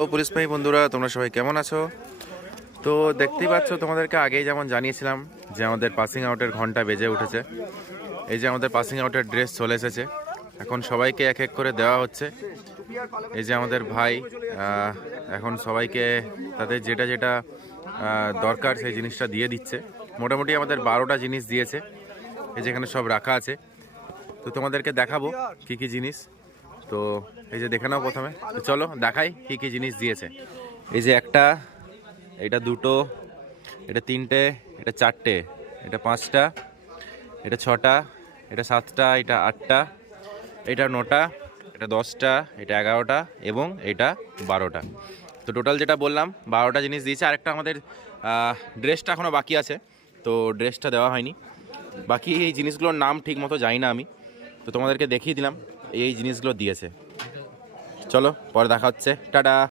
তো পুলিশ ভাই বন্ধুরা, তোমরা সবাই কেমন আছো? তো দেখতেই পাচ্ছ, তোমাদেরকে আগেই যেমন জানিয়েছিলাম যে আমাদের পাসিং আউটের ঘন্টা বেজে উঠেছে। এই যে আমাদের পাসিং আউটের ড্রেস চলে এসেছে, এখন সবাইকে এক এক করে দেওয়া হচ্ছে। এই যে আমাদের ভাই এখন সবাইকে তাদের যেটা যেটা দরকার সেই জিনিসটা দিয়ে দিচ্ছে। মোটামুটি আমাদের 12টা জিনিস দিয়েছে, এই যেখানে সব রাখা আছে। তো তোমাদেরকে দেখাবো কি কি জিনিস। তো এই যে দেখে নাও প্রথমে, তো চলো দেখাই কি কি জিনিস দিয়েছে। এই যে একটা, এটা দুটো, এটা তিনটে, এটা চারটে, এটা পাঁচটা, এটা ছটা, এটা সাতটা, এটা আটটা, এটা নটা, এটা 10টা, এটা 11টা এবং এটা 12টা। তো টোটাল যেটা বললাম 12টা জিনিস দিয়েছে। আরেকটা আমাদের ড্রেসটা এখনও বাকি আছে, তো ড্রেসটা দেওয়া হয়নি। বাকি এই জিনিসগুলোর নাম ঠিক মতো জানি না আমি, তো তোমাদেরকে দেখিয়ে দিলাম এই জিনিসগুলো দিয়েছে। চলো পরে দেখা হচ্ছে, টাটা।